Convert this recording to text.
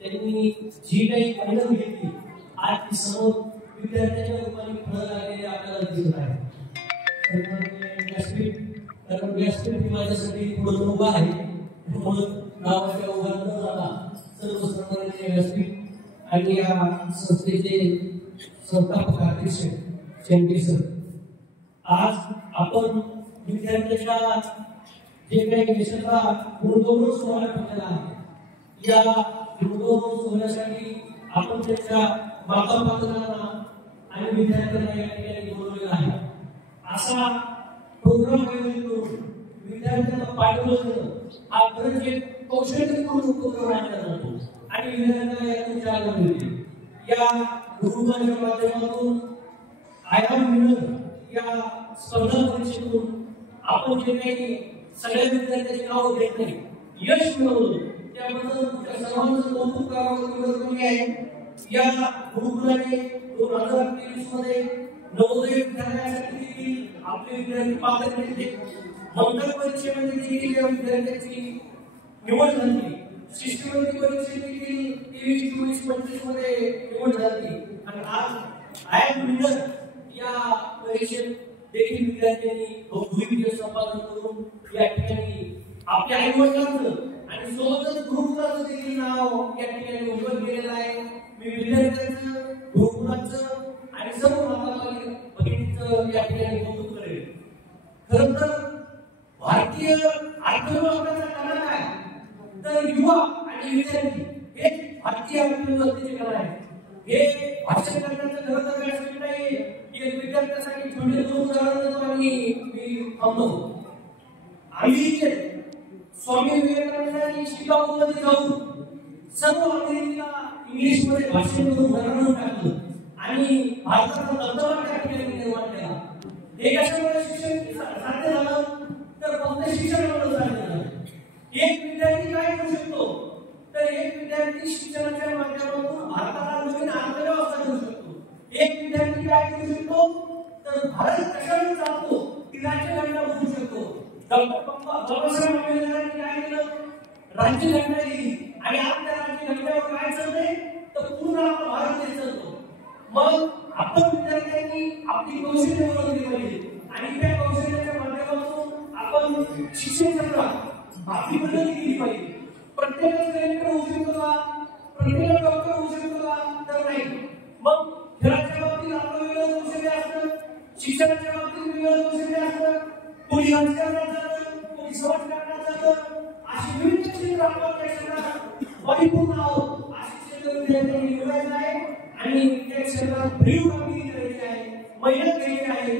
त्यांनी जी काही मेहनत घेतली आज ती समोर विद्यार्थ्यांच्या रूपाने फळं लागलेली आपल्याला दिसत आहे. कारण व्यासपीठ माझ्यासाठी थोडं उभा आहे, म्हणून नावाच्या उभा न झाला सर्वसामान्य व्यासपीठ आणि या संस्थेचे संस्थापक अध्यक्ष शेंडगे सर, आज आपण विद्यार्थ्यांच्या जे काही देशाचा गुणगौरव सोहळा ठेवलेला आहे, या गुणगौरव सोहळ्यासाठी आपण त्याच्या मातापात्रांना आणि विद्यार्थ्यांना या ठिकाणी बोलवलेलं आहे. असा प्रोग्राम आयोजित करून विद्यार्थ्यांना पाठवलं हा खरंच एक कौशल्यपूर्ण उपक्रम आणला जातो आणि विद्यार्थ्यांना यातून चालना मिळते. या गुरुकुलाच्या माध्यमातून आयाम मिळत या स्पर्धा परीक्षेतून आपण जे काही सगळ्या विद्यार्थ्यांची नाव देत नाही यश मिळवलं त्याबद्दल त्या सर्वांचं कौतुक करावं आहे. या गुरुकुलाने 2023 मध्ये नवोदय विद्यालयासाठी देखील आपले विद्यार्थी पात्र केले. मंडळ परीक्षेमध्ये देखील या विद्यार्थ्यांची निवड झाली. शिष्यवृत्ती परीक्षेत देखील 23, 24, 25 मध्ये निवड झाली आणि आज आयएम विनर या परीक्षेत देखील विद्यार्थ्यांनी भूमिकेचे संपादन करून या ठिकाणी आपल्या आईवडिलांचं आणि सोबतच गुरुकुलाचं देखील नाव या ठिकाणी उज्ज्वल केलेलं आहे. मी विद्यार्थ्यांचं, गुरुकुलाचं आणि सर्व माता भगिनींचं या ठिकाणी कौतुक करेल. खरं तर भारतीय अर्थव्यवस्थेचा कणा काय तर युवा आणि विद्यार्थी हे भारतीय अर्थव्यवस्थेचे कणा आहे. हे भाषण करण्याचं खरं तर व्यासपीठ नाही, हे विद्यार्थ्यांसाठी छोटे दोन उदाहरण देतो आणि मी थांबतो. अमेरिकेत स्वामी विवेकानंदांनी शिकागोमध्ये जाऊन सर्व अमेरिकेला इंग्लिश मध्ये भाषण करून धरणं टाकलं आणि भारताचा दबदबा त्या ठिकाणी निर्माण केला. हे कशामुळे शिक्षण साध्य झालं तर फक्त शिक्षणामुळे साध्य झालं. एक विद्यार्थी काय करू शकतो तर एक विद्यार्थी शिक्षणाच्या माध्यमातून भारताला नवीन अर्थव्यवस्था देऊ शकतो. एक विद्यार्थी काय करू शकतो तर भारत कशाने चालतो ती राज्यघटना बनवू शकतो. बाबासाहेब आंबेडकरांनी काय केलं राज्यघटना लिहिली आणि आज त्या राज्यघटनेवर काय चालतंय तर पूर्ण आपला भारत देश चालतो. मग आपण विद्यार्थ्यांनी आपली कौशल्य बनवली पाहिजे आणि त्या कौशल्याच्या माध्यमातून आपण शिक्षण क्षेत्रात आपली प्रगती केली पाहिजे. प्रत्येकाचं कलेक्टर होऊ शकतो का, प्रत्येकाला डॉक्टर होऊ शकतो का तर नाही. मग खेळाच्या बाबतीत आपलं वेगळं कौशल्य असतं, शिक्षणाच्या बाबतीत वेगळं कौशल्य असतं, कोणी राजकारणात जातं, कोणी समाजकारणात जातं, अशी विविध क्षेत्र आपण त्या क्षेत्रात परिपूर्ण आहोत. अशी क्षेत्र विद्यार्थ्यांनी निवडायचं आहे आणि त्या क्षेत्रात भरीव कामगिरी करायची आहे, मेहनत घ्यायची आहे.